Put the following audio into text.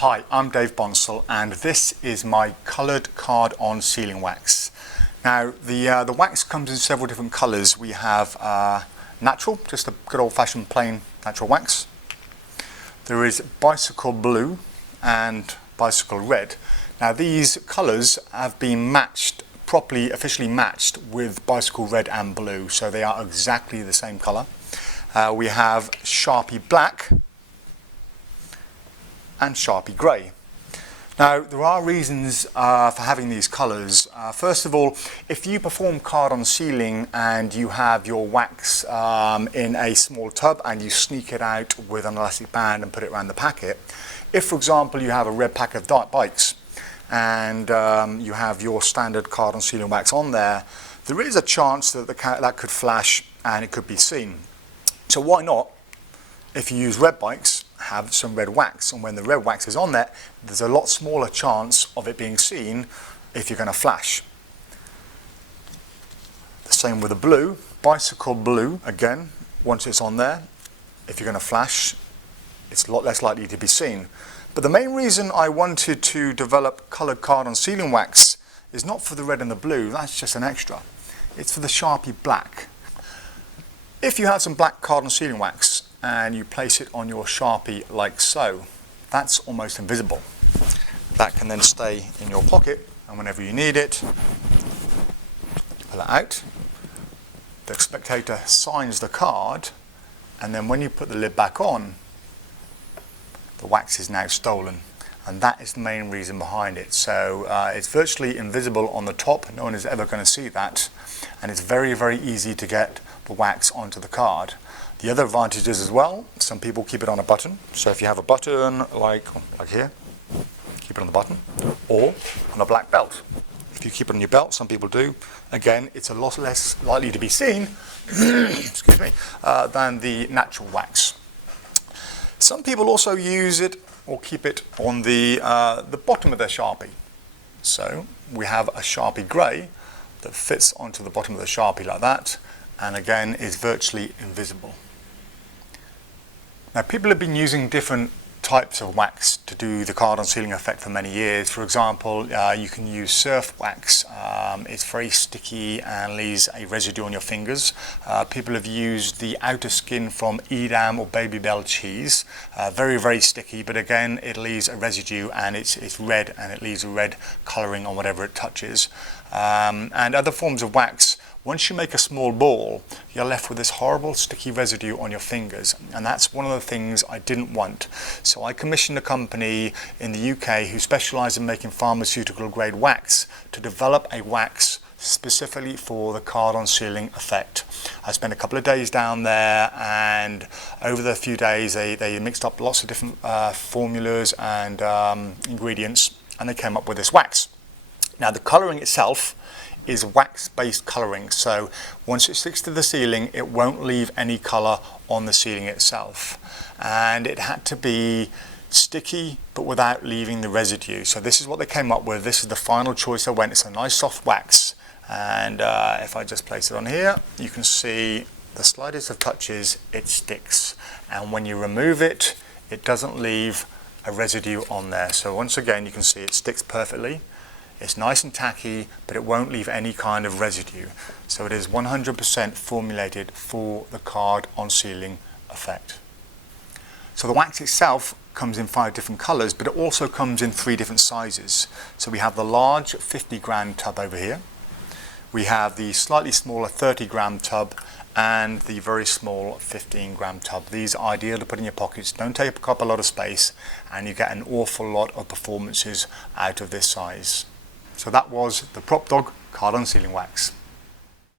Hi, I'm Dave Bonsall and this is my coloured card-on sealing wax. Now the wax comes in several different colours. We have natural, just a good old-fashioned plain natural wax. There is bicycle blue and bicycle red. Now these colours have been matched, properly officially matched with bicycle red and blue, so they are exactly the same colour. We have Sharpie black and Sharpie grey. Now there are reasons for having these colours. First of all, if you perform card-on sealing and you have your wax in a small tub and you sneak it out with an elastic band and put it around the packet, if for example you have a red pack of bikes and you have your standard card-on sealing wax on there, there is a chance that that could flash and it could be seen. So why not, if you use red bikes, have some red wax, and when the red wax is on there, there's a lot smaller chance of it being seen if you're going to flash. The same with the blue, bicycle blue, again, once it's on there, if you're going to flash, it's a lot less likely to be seen. But the main reason I wanted to develop coloured card-on sealing wax is not for the red and the blue, that's just an extra. It's for the Sharpie black. If you have some black card-on sealing wax and you place it on your Sharpie like so, that's almost invisible. That can then stay in your pocket, and whenever you need it, pull it out. The spectator signs the card, and then when you put the lid back on, the wax is now stolen. And that is the main reason behind it. So it's virtually invisible on the top, no one is ever going to see that, and it's very, very easy to get the wax onto the card. The other advantages as well, some people keep it on a button. So if you have a button like here, keep it on the button, or on a black belt. If you keep it on your belt, some people do, again, it's a lot less likely to be seen excuse me, than the natural wax. Some people also use it or keep it on the bottom of their Sharpie. So we have a Sharpie grey that fits onto the bottom of the Sharpie like that, and again is virtually invisible. Now people have been using different types of wax to do the card-on sealing effect for many years. For example, you can use surf wax. It's very sticky and leaves a residue on your fingers. People have used the outer skin from Edam or Babybel cheese. Very, very sticky, but again it leaves a residue and it's red and it leaves a red colouring on whatever it touches. And other forms of wax, once you make a small ball, you're left with this horrible sticky residue on your fingers, and that's one of the things I didn't want. So I commissioned a company in the UK who specialise in making pharmaceutical grade wax to develop a wax specifically for the card-on sealing effect. I spent a couple of days down there, and over the few days they mixed up lots of different formulas and ingredients, and they came up with this wax. Now the colouring itself is wax-based colouring, so once it sticks to the ceiling it won't leave any colour on the ceiling itself, and it had to be sticky but without leaving the residue. So this is what they came up with. This is the final choice I went. It's a nice soft wax, and if I just place it on here, you can see the slightest of touches it sticks, and when you remove it, it doesn't leave a residue on there. So once again you can see it sticks perfectly. It's nice and tacky, but it won't leave any kind of residue. So it is 100% formulated for the card-on sealing effect. So the wax itself comes in 5 different colours, but it also comes in 3 different sizes. So we have the large 50-gram tub over here. We have the slightly smaller 30-gram tub and the very small 15-gram tub. These are ideal to put in your pockets, don't take up a lot of space, and you get an awful lot of performances out of this size. So that was the PropDog card-on sealing wax.